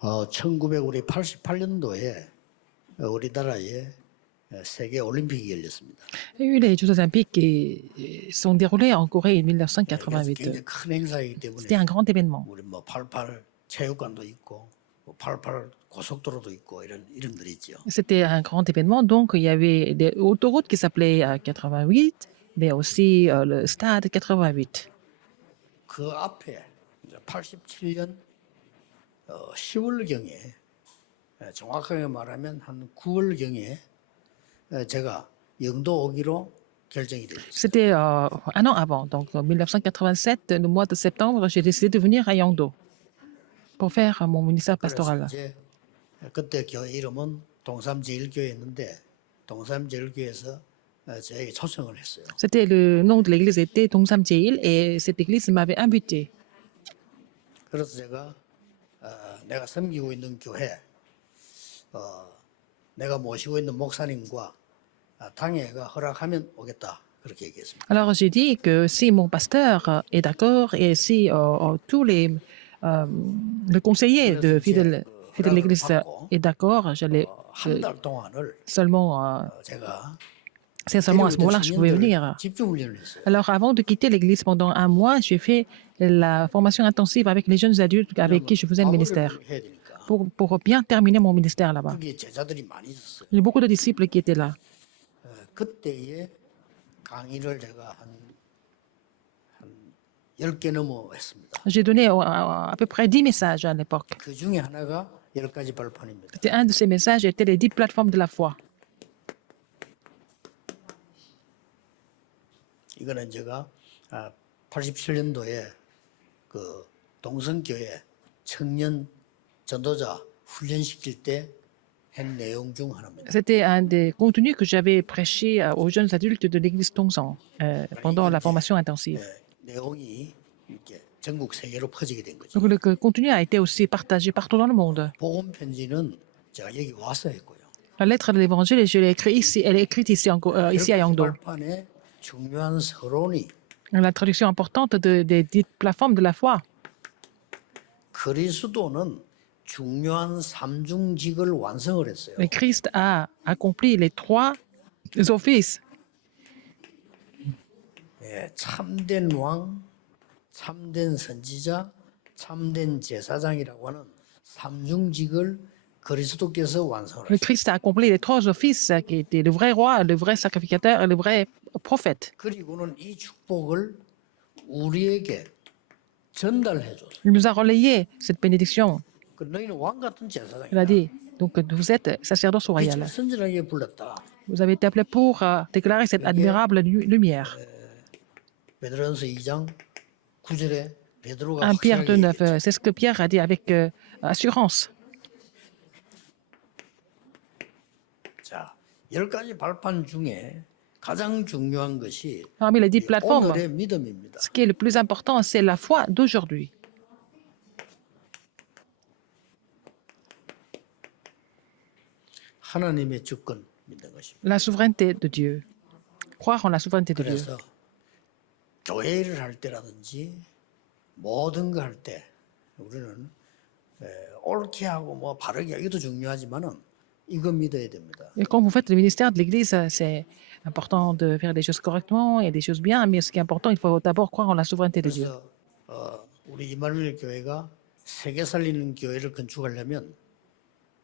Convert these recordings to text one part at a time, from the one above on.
1988년도에 우리나라에 세계 올림픽이 열렸습니다. Il y a eu les Jeux olympiques qui sont déroulés en Corée en 그래서 1988. 굉장히 큰 행사이기 C'était 때문에 un grand événement. 우리 뭐 88 체육관도 있고 뭐88 고속도로도 있고 이름들이 있죠. C'était un grand événement, donc il y avait des autoroutes qui s'appelaient 88, mais aussi le stade 88. 그 앞에 87년 10월경에 정확하게 말하면 한 9월경에 제가 영도 오기로 결정이 됐어요. C'était un an avant, donc en 1987, le mois de septembre, j'ai décidé de venir à Yangdo pour faire mon ministère 그래서 pastoral. 이제 그때 교회 이름은 동삼제일교회였는데 동삼제일교회에서 저에게 초청을 했어요. C'était le nom de l'église était Dongsam Jeil et cette église m'avait invité. 그래서 제가 내가 섬기고 있는 교회, 내가 모시고 있는 목사님과 당회가 허락하면 오겠다 그렇게 얘기했습니다. Alors j'ai dit que si mon pasteur est d'accord et si tous le conseiller de fidèle de l'église est d'accord, j'allais 한 달 동안을 seulement, 제가 c'est seulement à ce moment-là que je pouvais venir. 집중훈련을 했어요. Alors avant de quitter l'église pendant un mois, j'ai fait la formation intensive avec les jeunes adultes avec qui je faisais le ministère 마무리를 해야 되니까 pour bien terminer mon ministère là-bas. 거기에 제자들이 많이 있었어요. Il y a beaucoup de disciples qui étaient là. 그때에 강의를 제가 한 10개 넘어 했습니다. J'ai donné à peu près 10 messages à l'époque. 그 중에 하나가 10가지 발판입니다. C'était un de ces messages était les 10 plateformes de la foi. 이거는 제가 87년도에 그 동성교회 청년 전도자 훈련시킬 때 한 내용 중 하나입니다. C'était un des contenus que j'avais prêché aux jeunes adultes de l'église Tongsan pendant la formation intensive. 내용이 이렇게 전국 세계로 퍼지게 된 거죠. Donc le contenu a été aussi partagé partout dans le monde. 복음 편지는 제가 여기 와서 했고요. La lettre de l'évangile, je l'ai écrite ici, elle est écrite ici à Yangdo. 발판에 중요한 서론이 La traduction importante des 10 plateformes de la foi. 그리스도는 중요한 삼중직을 완성을 했어요. Le Christ a accompli les 3 offices. 예, 참된 왕, 참된 선지자, 참된 제사장이라고 하는 삼중직을 그리스도께서 완성을 Le 하셨어요. Christ a accompli les 3 offices qui étaient le vrai roi, le vrai sacrificateur et le vrai prophète. 그리고는 이 축복을 우리에게 전달해 줬어요. Il nous a relayé cette bénédiction. 그 너희는 왕 같은 Il a 제사장이다. dit, donc vous êtes sacerdoce royal. 빛을 선진하게 불렀다. Vous avez été appelé pour déclarer cette admirable lumière. 베드로전서 2장 9절에 베드로가 1 Pierre 확실하게 2, 9, 얘기했죠. c'est ce que Pierre a dit avec assurance. 자, 10가지 발판 중에 가장 중요한 것이 Parmi les 10 plateformes, 오늘의 믿음입니다. ce qui est le plus important, c'est la foi d'aujourd'hui. 하나님의 주권 믿는 것입니다. La souveraineté de Dieu. Croire en la souveraineté de Dieu. 그래서 교회 일을 할 때라든지 모든 거 할 때 우리는 옳게 하고 뭐 바르게 하기도 중요하지만은 이거 믿어야 됩니다. Et quand vous faites le ministère de l'Église, c'est important de faire des choses correctement et des choses bien, mais ce qui est important, il faut d'abord croire en la souveraineté de Dieu. 그래서 우리 이마누엘 교회가 세계 살리는 교회를 건축하려면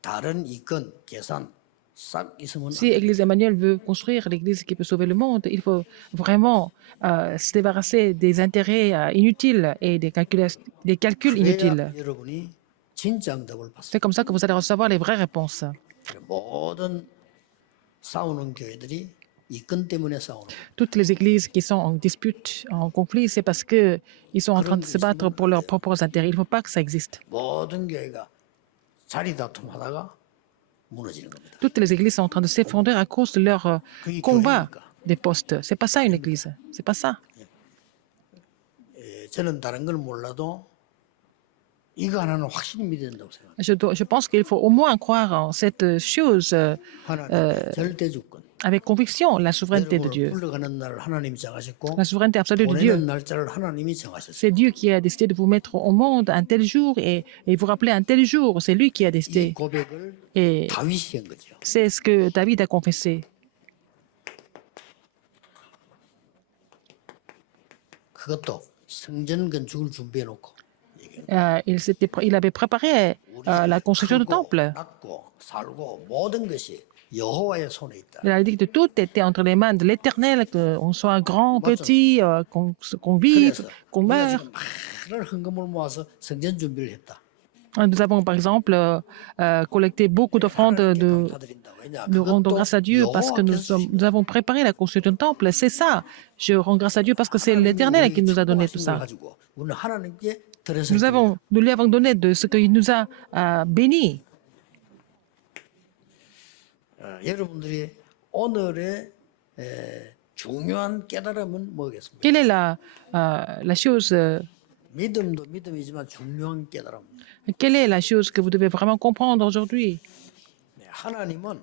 다른 이권 계산 싹 있으면 Si l'Église Emmanuel veut construire l'Église qui peut sauver le monde, il faut vraiment se débarrasser des intérêts inutiles et des calculs inutiles. 그래야 여러분이 진짜 응답을 받습니다. C'est comme ça que vous allez recevoir les vraies réponses. 모든 싸우는 교회들이 이권 때문에 싸우는 거예요. Toutes les églises qui sont en dispute, en conflit, c'est parce qu'ils sont en train de se battre pour leurs propres intérêts. Il ne faut pas que ça existe. 모든 교회가 자리 다툼하다가 무너지는 겁니다. Toutes les églises sont en train de s'effondrer à cause de leur 그게 combat 교회입니까? des postes. C'est pas ça une église. C'est pas ça. 저는 다른 걸 몰라도 이거 하나는 확실히 믿어야 된다고 생각합니다. Je pense qu'il faut au moins croire en cette chose 하나님의 절대 주권. avec conviction la souveraineté de 여러분을 Dieu. 불러가는 날 하나님이 정하셨고 La souveraineté absolue de Dieu. 보내는 날짜를 하나님이 정하셨어요. C'est Dieu qui a décidé de vous mettre au monde un tel jour et vous rappeler un tel jour. C'est lui qui a 이 décidé. 고백을 Et 다윗이 한 거죠. c'est ce que David a confessé. 그것도 성전 건축을 준비해 놓고 Il avait préparé la construction du temple. 낮고 살고 모든 것이 여호와의 손에 있다. Il a dit que tout était entre les mains de l'Éternel, qu'on soit grand, petit, qu'on vive, 그래서 qu'on 우리가 meurt. 지금 많은 헌금을 모아서 성전 준비를 했다. Nous avons par exemple collecté beaucoup d'offrandes de, 감사드린다. 왜냐? nous rendons grâce à Dieu parce que 여호와께서 nous avons préparé la construction du temple. C'est ça. Je rends grâce à Dieu parce que c'est l'Éternel qui nous a donné tout ça. 가지고 우리는 하나님께 드렸을 겁니다. Nous lui avons donné de ce qu'il nous a béni. 여러분들이 오늘의 중요한 깨달음은 뭐겠습니까? Quelle est la chose, 믿음도 믿음이지만 중요한 깨달음. quelle est la chose que vous devez vraiment comprendre aujourd'hui? 네, 하나님은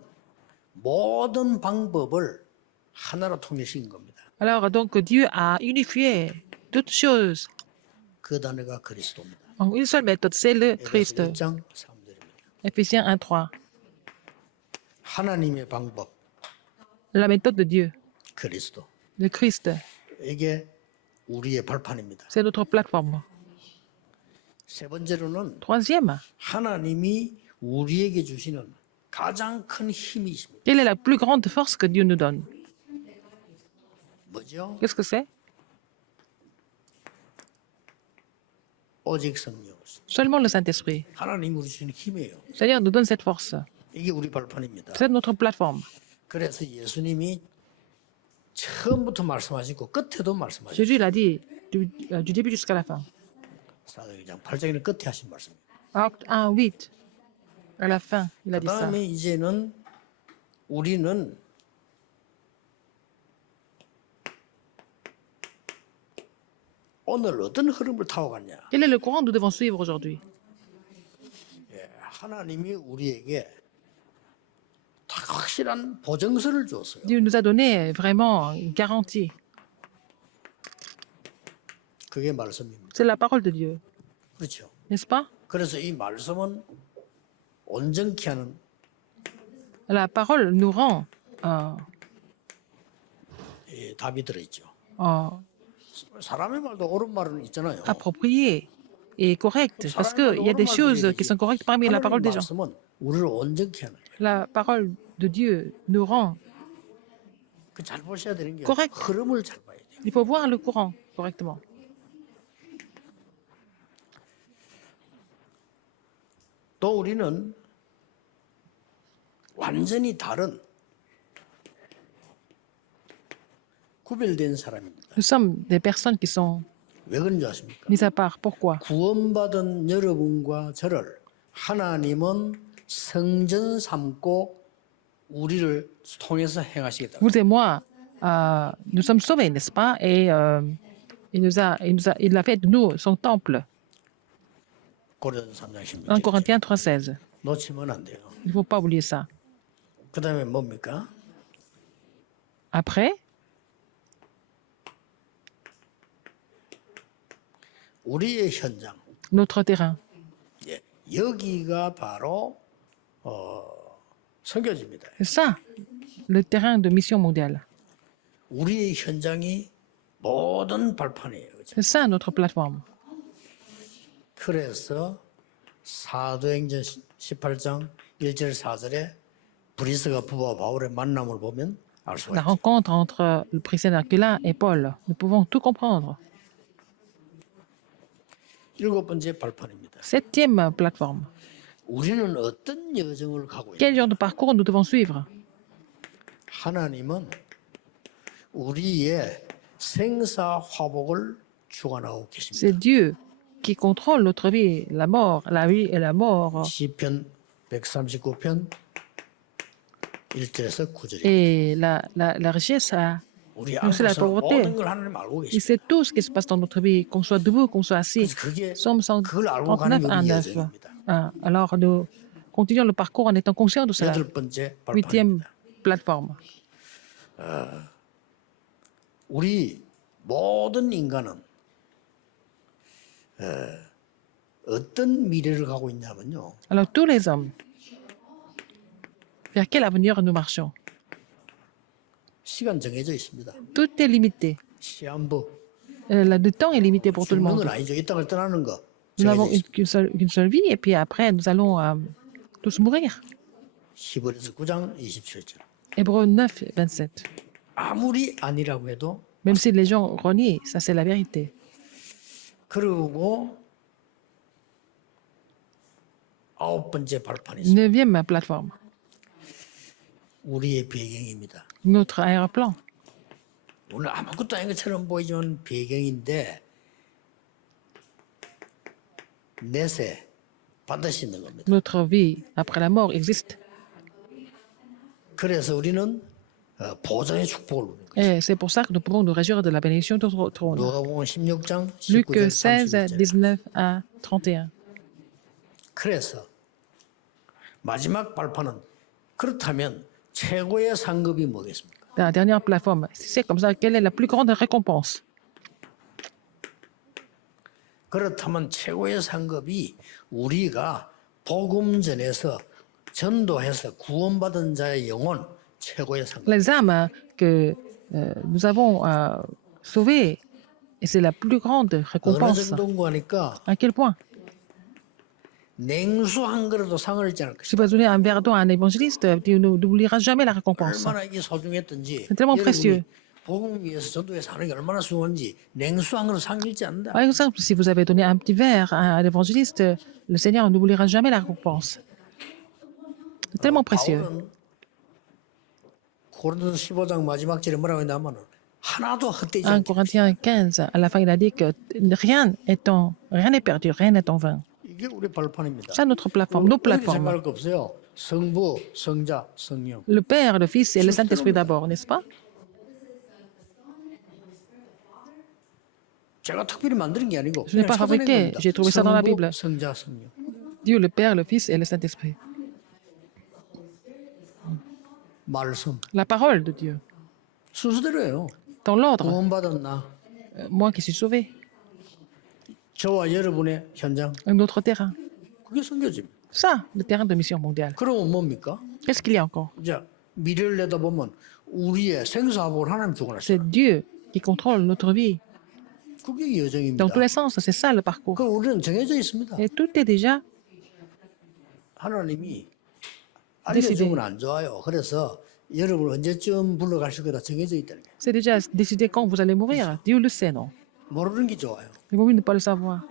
모든 방법을 하나로 통일시킨 겁니다. Alors, donc, Dieu a unifié toutes choses 그 단어가 그리스도입니다. en une seule méthode, c'est le Christ. 1장 3절입니다. Éphésiens 1:3. 하나님의 방법 La méthode de Dieu, 그리스도. le Christ, 이게 우리의 발판입니다. c'est notre plateforme. 세 번째로는 Troisième, 하나님이 우리에게 주시는 가장 큰 힘이 있습니다. quelle est la plus grande force que Dieu nous donne? 뭐죠? Qu'est-ce que c'est? 오직 성령. Seulement le Saint-Esprit. 하나님이 우리 주시는 힘이에요. Le Seigneur nous donne cette force. 이게 우리 발판입니다. C'est notre plateforme. 그래서 예수님이 처음부터 말씀하시고 끝에도 말씀하시고 Jésus l'a dit du début jusqu'à la fin. 사도행전 8장에는 끝에 하신 말씀입니다. Acte 1:8. À la fin, il a 그 dit ça. 다음에 이제는 우리는 오늘 어떤 흐름을 타고 갔냐? Quel est le courant que nous devons suivre aujourd'hui? 하나님이 우리에게 딱 확실한 보증서를 줬어요. Dieu nous a donné vraiment une garantie. 그게 말씀입니다. C'est la parole de Dieu, 그렇죠. n'est-ce pas? 그래서 이 말씀은 온전케 하는 La parole nous rend 답이 들어있죠. euh, 사람의 말도 옳은 말은 있잖아요. approprié et correct. Parce qu'il y a des choses qui sont correctes parmi la parole des gens. 말씀은 우리를 온전케 하는 거예요. La parole de Dieu nous rend. 잘 보셔야 되는 게 Correct. 흐름을 잘 봐야 돼요. Il faut voir le courant correctement. 또 우리는 완전히 다른 구별된 사람입니다. Nous sommes des personnes qui sont 왜 그런지 아십니까? mises à part. Pourquoi? 구원받은 여러분과 저를 하나님은 성전 삼고 우리를 통해서 행하시겠다. Vous et moi, nous sommes sauvés, n'est-ce pas? Et il a fait de nous son temple. 고린도서 3장 1 16절. Corinthiens 3:16. 놓치면 안 돼요. Il ne faut pas oublier ça. 그다음에 뭡니까? Après, 우리의 현장. notre terrain. 예, 여기가 바로 선교지입니다. C'est ça, le terrain de mission mondiale. 우리의 현장이 모든 발판이에요. 그죠? C'est ça, notre plateforme. 그래서 사도행전 18장 1절 4절에 브리스가 부부와 바울의 만남을 보면 알 수가 La 있죠. rencontre entre le président Aquila et Paul. Nous pouvons tout comprendre. 일곱 번째 발판입니다. Septième plateforme. 우리는 어떤 여정을 가고 있냐? Quel genre de parcours nous devons suivre? 하나님은 우리의 생사화복을 주관하고 계십니다. C'est Dieu qui contrôle notre vie, la mort, la vie et la mort. 시편 139편 1절에서 9절입니다. Et la richesse, 우리 Donc, c'est la 안에서 pauvreté. 모든 걸 하나님 알고 il 계십니다. sait tout ce qui se passe dans notre vie, qu'on soit debout, qu'on soit assis. 그래서 그게 Psaume 그걸 알고 가는 139, 게 1, 우리 9. 여정입니다. Alors, nous continuons le parcours en étant conscients de cela. 여덟 번째 Huitième 발판입니다. plateforme. 우리 모든 인간은 어떤 미래를 가고 있냐면요. Alors, tous les hommes, vers quel avenir nous marchons? 시간 정해져 있습니다. Tout est limité. 시한부. Le temps est limité pour tout le 죽는 monde. 건 아니죠. 이 땅을 떠나는 거 Nous 정해져 n'avons 있습니다. qu'une seule vie et puis après, nous allons tous mourir. 히브리서 9장 27절. Hébreux 9, 27. 아무리 아니라고 해도 Même si les gens renient, ça c'est la vérité. 그리고 아홉 번째 발판이 있습니다. Neuvième plateforme, 우리의 배경입니다. notre aéroplan. 오늘 아무것도 아닌 것처럼 보이지만 배경인데 내세 반드시 있는 겁니다. Notre vie après la mort existe. 그래서 우리는 보좌의 축복을 누리는 거예요. Et c'est pour ça que nous pouvons nous réjouir de la bénédiction de notre trône. 누가복음 16장 Luc 19절 16, 31절. 19 à 31. 그래서 마지막 발판은 그렇다면 최고의 상급이 뭐겠습니까? La dernière plateforme, si c'est comme ça, quelle est la plus grande récompense? 그렇다면 최고의 상급이 우리가 복음 전에서 전도해서 구원받은 자의 영혼 최고의 상급. Les âmes que nous avons sauvées, et c'est la plus grande 어느 récompense. 정도인가 하니까 À quel point? 냉수 한 그릇도 상을 잊지 않을 Si 것이다. vous donnez un verre d'eau à un évangéliste, tu n'oublieras jamais la récompense. 얼마나 이게 소중했던지 C'est tellement précieux. 복음 위해서 전도해서 하는 게 얼마나 중요한지 냉수 한 그릇 상 잃지 않는다. Par exemple, si vous avez donné un petit verre à un évangéliste, le Seigneur n'oubliera jamais la récompense. C'est tellement précieux. 바울은 고린도서 15장 마지막 절에 뭐라고 했냐면 하나도 헛되지 1 않게 Corinthiens 15, à la fin, il a dit que rien n'est perdu, rien n'est en vain. 이게 우리 발판입니다. Ça, notre plateforme, nos 어떻게 plateformes. 생각할 거 없어요. 성부, 성자, 성령. Le Père, le Fils et le Saint-Esprit d'abord, n'est-ce pas? 제가 특별히 만드는 게 아니고 Je n'ai 그냥 pas 찾아낸 fabriqué, 겁니다. j'ai trouvé ça dans la 성부, Bible. 성자, 성령. Dieu, le Père, le Fils et le Saint-Esprit. 말씀 La parole de Dieu, 순서대로예요. dans l'ordre. 구원받은 나, Moi qui suis sauvé, 저와 여러분의 현장, notre terrain. 그게 선교집입니다. Ça, le terrain de mission mondiale. 그러면 뭡니까? Qu'est-ce qu'il y a encore? 이제 미래를 내다보면 우리의 생사복을 하나님 주고 C'est 났어요. Dieu qui contrôle notre vie. 그게 여정입니다. Dans tous les sens, c'est ça le parcours. 그 우리는 정해져 있습니다. Et tout est déjà 하나님이 décidé. 알려주면 안 좋아요. 그래서 여러분 언제쯤 불러가실 거다 정해져 있다는 게 C'est déjà décidé quand vous allez mourir. Dieu le sait, non? 모르는 게 좋아요. Il vaut mieux ne pas le savoir.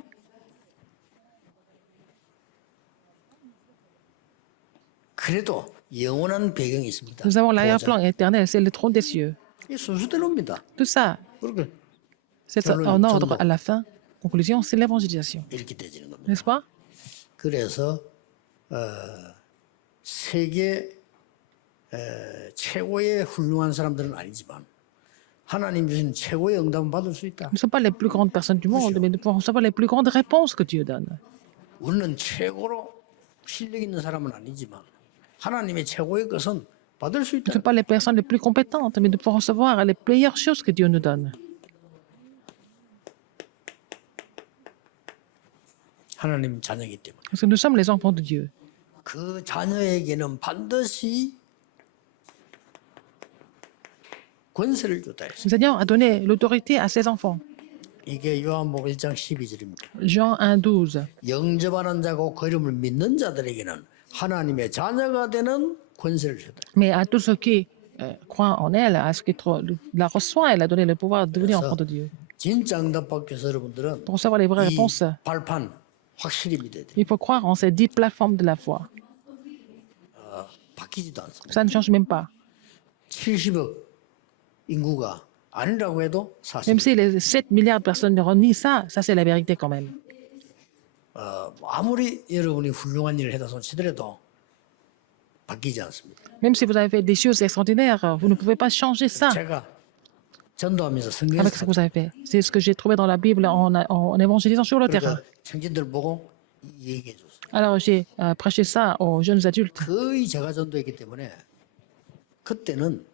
그래도 영원한 배경이 있습니다. Nous avons 보호자. l'arrière-plan éternel, c'est le trône des cieux. 이 순서대로입니다. Tout ça, 그렇게 c'est 결론은 en ordre 전도. à la fin. Conclusion, c'est l'évangélisation. 이렇게 되지는 겁니다. N'est-ce pas? 그래서 세계 최고의 훌륭한 사람들은 아니지만 하나님 주신 최고의 응답은 받을 수 있다. Nous ne sommes pas les plus grandes personnes du monde, mais nous pouvons recevoir les plus grandes réponses que Dieu donne. 우리는 최고로 실력 있는 사람은 아니지만 하나님의 최고의 것은 받을 수 Nous ne 있다. sommes pas les personnes les plus compétentes, mais nous pouvons recevoir les meilleures choses que Dieu nous donne. 하나님 자녀이기 때문에 Parce que nous sommes les enfants de Dieu. 그 자녀에게는 반드시 권세를 줬다 했어요. Le Seigneur a donné l'autorité à ses enfants. 이게 요한복음 1장 12절입니다. Jean 1,12. 영접하는 자고 그 이름을 믿는 자들에게는 하나님의 자녀가 되는 권세를 줬다. Mais à tous ceux qui croient en elle, à ceux qui la reçoivent, elle a donné le pouvoir de devenir enfant de Dieu. 진짜 응답 받기 위해서 여러분들은 Pour recevoir les vraies 이 réponses, 발판 확실히 믿어야 돼요. il faut croire en ces 10 plateformes de la foi. 바뀌지도 않습니다. Ça ne change même pas. 70억 인구가 아니라고 해도 사실. Même si les 7 milliards de personnes ne renient ça, ça c'est la vérité quand même. 아무리 여러분이 훌륭한 일을 해다 손치더라도 바뀌지 않습니다. Même si vous avez fait des choses extraordinaires, vous ne pouvez pas changer ça 제가 전도하면서 avec ce 성경에서 que vous avez fait. C'est ce que j'ai trouvé dans la Bible en évangélisant sur le terrain. 그러니까 청진들 보고 얘기해 줬어요. Alors j'ai prêché ça aux jeunes adultes. 거의 제가 전도했기 때문에 그때는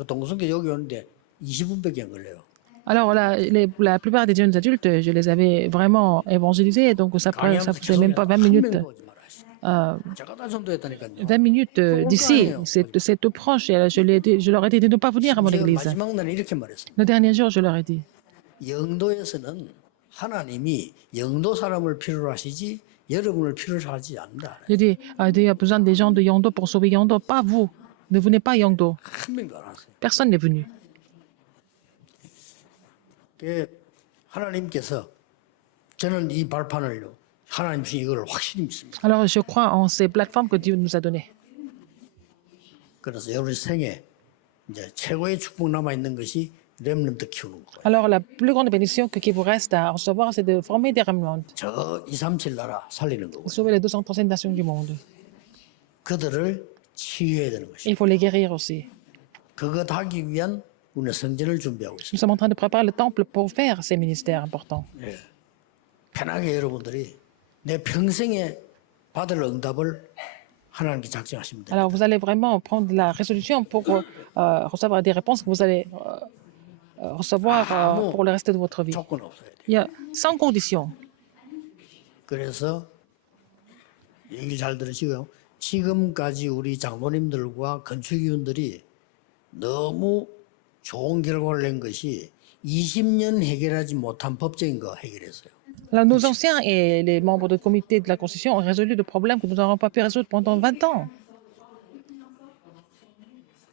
그 동성교 여기 오는데 20분밖에 안 걸려요. Alors, la plupart des jeunes adultes, je les avais vraiment évangélisés, donc ça 강의하면서 faisait même pas 20 한 minutes. 명도 오지 마라. 제가 다 전도했다니까요. 20 minutes d'ici, c'est tout proche. Et je leur ai dit de ne pas venir à mon 제가 église. 마지막 날에 이렇게 말했어요. Le dernier jour, je leur ai dit. 영도에서는 하나님이 영도 사람을 필요로 하시지 여러분을 필요로 하지 않는다. J'ai dit, il y a besoin des gens de Yangdo pour sauver Yangdo, pas vous. Ne venez pas à Yangdo. 한 명도 안 왔어요. Personne n'est venu. 그 하나님께서 저는 이 발판을요. 하나님 주신 이거를 확실히 믿습니다. Alors, je crois en ces plateformes que Dieu nous a données. 그래서 여러분 생에 이제 최고의 축복 남아 있는 것이 렘넌트 키우는 거예요. Alors, la plus grande bénédiction qui vous reste à recevoir, c'est de former des remnants, 저 237 나라 살리는 거고 sauver les 237 nations du monde. 그들을 치유해야 되는 것이. Il faut les guérir aussi. 그것 하기 위한 우리는 성전을 준비하고 있습니다. Nous sommes en train de préparer le temple pour faire ces ministères importants. 예. 편하게 여러분들이 내 평생에 받을 응답을 하나님께 작정하시면 됩니다. Alors, vous allez vraiment prendre la résolution pour recevoir des réponses que vous allez recevoir pour le reste de votre vie. 조건 없어야 돼. Il y a sans condition. 그래서 얘기를 잘 들으시고요. 지금까지 우리 장로님들과 건축위원들이 너무 좋은 결과를 낸 것이 20년 해결하지 못한 법적인 거 해결했어요. Alors, nos anciens et les membres du comité de la Constitution ont résolu le problème que nous n'avons pas pu résoudre pendant 20 ans.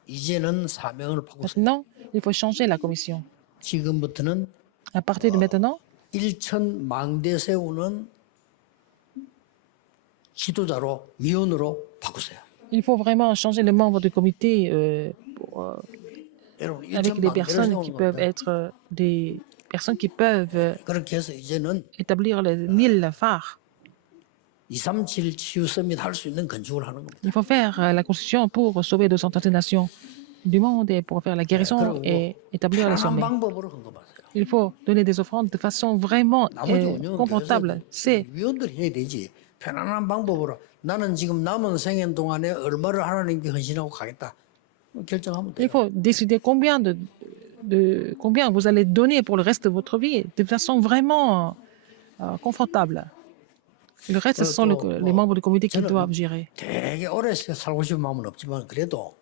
이제는 사명을 바꾸세요. Maintenant, il faut changer la commission. 지금부터는 À partir de maintenant, 1천 망대 세우는 지도자로 위원으로 바꾸세요. il faut vraiment changer le membre du comité 여러분 avec 1천 des 망대를 personnes qui 세우는 peuvent 건데 être des personnes qui peuvent 그렇게 해서 이제는 établir les 1000 phares. 237 치유 서밋 할 수 있는 건축을 하는 겁니다. Il faut faire la constitution pour sauver 230 nations du monde et pour faire la guérison et établir les 편안한 sommets. 방법으로 헌금하세요. Il faut donner des offrandes de façon vraiment 나머지 운영은 confortable. C'est 위원들이 해야 되지. 편안한 방법으로 나는 지금 남은 생애 동안에 얼마를 하나님께 헌신하고 가겠다. 결정하면 돼요. il faut décider combien vous allez donner pour le reste de votre vie de façon vraiment confortable. Le reste, ce sont les membres du comité qui doivent gérer. 되게 오래 살고 싶은 마음은 없지만 그래도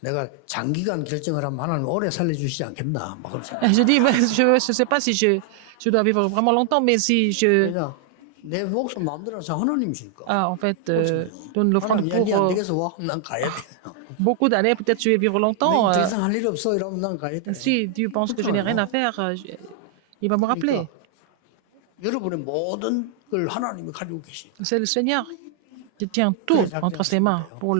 내가 장기간 결정을 하면 하나님 오래 살려주시지 않겠나. 막 그런 생각. Je dis, je ne sais pas si je dois vivre vraiment longtemps, mais si je, 그냥 내 목숨 마음대로 해서 하나님이시니까. en fait, donne l'offrande 하나님 pour 안 되겠어 와? 난 가야 돼. beaucoup d'années, peut-être je vais vivre longtemps. 더 이상 할 일 없어 이러면 난 가야 돼. Si Dieu pense que je n'ai rien à faire, il va me rappeler. 여러분의 모든 걸 하나님이 가지고 계시. C'est le Seigneur qui tient tout entre ses mains pour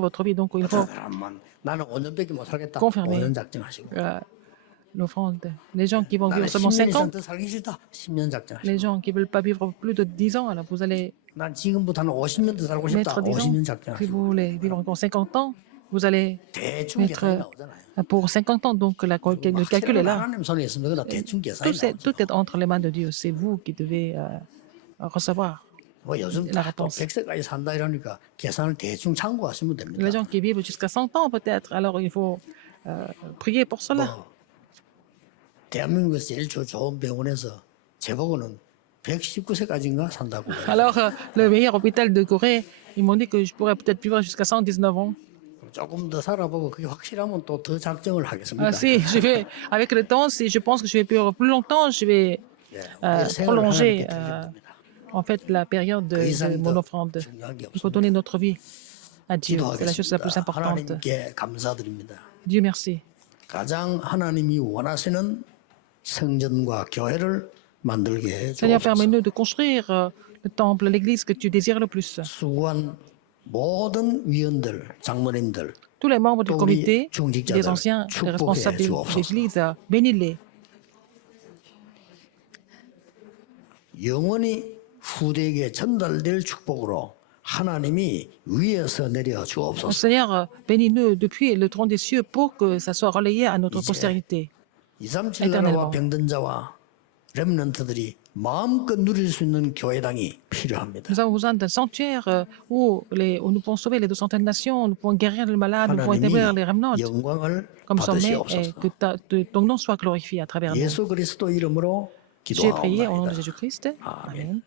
votre vie. Donc, il faut 사람만 나는 5년밖에 못 살겠다. confirmer 5년 작정하시고. l'offrande. Les gens qui vont 나는 vivre seulement 10년 5 ans, 이상 더 살기 싫다. 10년 작정하시고. les gens qui ne veulent pas vivre plus de 10 ans, alors vous allez 난 지금부터는 50년 더 살고 싶다. mettre 10 50년 ans. Si 작정하시고. vous voulez vivre encore 50 ans, vous allez 대충 계산이 mettre 나오잖아요. pour 50 ans. Donc, le calcul est là. 하나님 손에 있으면 그다 대충 계산이 나오죠. Tout est entre les mains de Dieu. C'est vous qui devez recevoir. 뭐 요즘 la 또 réponse. 100세까지 산다 이러니까 계산을 대충 참고하시면 됩니다. Les gens qui vivent jusqu'à 100 ans, peut-être, alors il faut prier pour cela. 뭐, 대한민국에서 제일 좋은 병원에서 제보고는 119세까지인가 산다고. Alors, le meilleur hôpital de Corée, ils m'ont dit que je pourrais peut-être vivre jusqu'à 119 ans. 조금 더 살아보고 그게 확실하면 또 더 작정을 하겠습니다. Si je vais, avec le temps, si je pense que je vais vivre plus longtemps, je vais 예, 우리의 생활을 prolonger 하나님께 드리면 됩니다. en fait la période 그 de 이상 mon 더 offrande. 중요한 게 Il faut 없습니다. donner notre vie à Dieu. C'est la chose la plus 기도하겠습니다. importante. 하나님께 감사드립니다. Dieu merci. 가장 하나님이 원하시는 성전과 교회를 만들게 Seigneur, 해주옵소서. permets-nous de construire le temple, l'église que tu désires le plus. 수고한 모든 위원들, 장로님들, Tous les membres du 또 우리 comité, 중직자들 les anciens, les 축복해 responsables de 주옵소서. l'église, bénis-les. 영원히 후대에게 전달될 축복으로 하나님이 위에서 내려 주옵소서. Seigneur, bénis-nous depuis le trône des cieux pour que ça soit relayé à notre postérité. 237 나라와 병든 자와 렘넌트들이 마음껏 누릴 수 있는 교회당이 필요합니다. Nous avons besoin d'un sanctuaire où nous pouvons sauver les 200 nations, nous pouvons guérir les malades, nous pouvons 하나님이 établir les remnants 영광을 comme sommet, et 받으시옵소서. que ton nom soit glorifié à travers nous. 예수 그리스도 이름으로 J'ai prié au nom de 기도하옵나이다. Jésus-Christ. 아멘. Amen.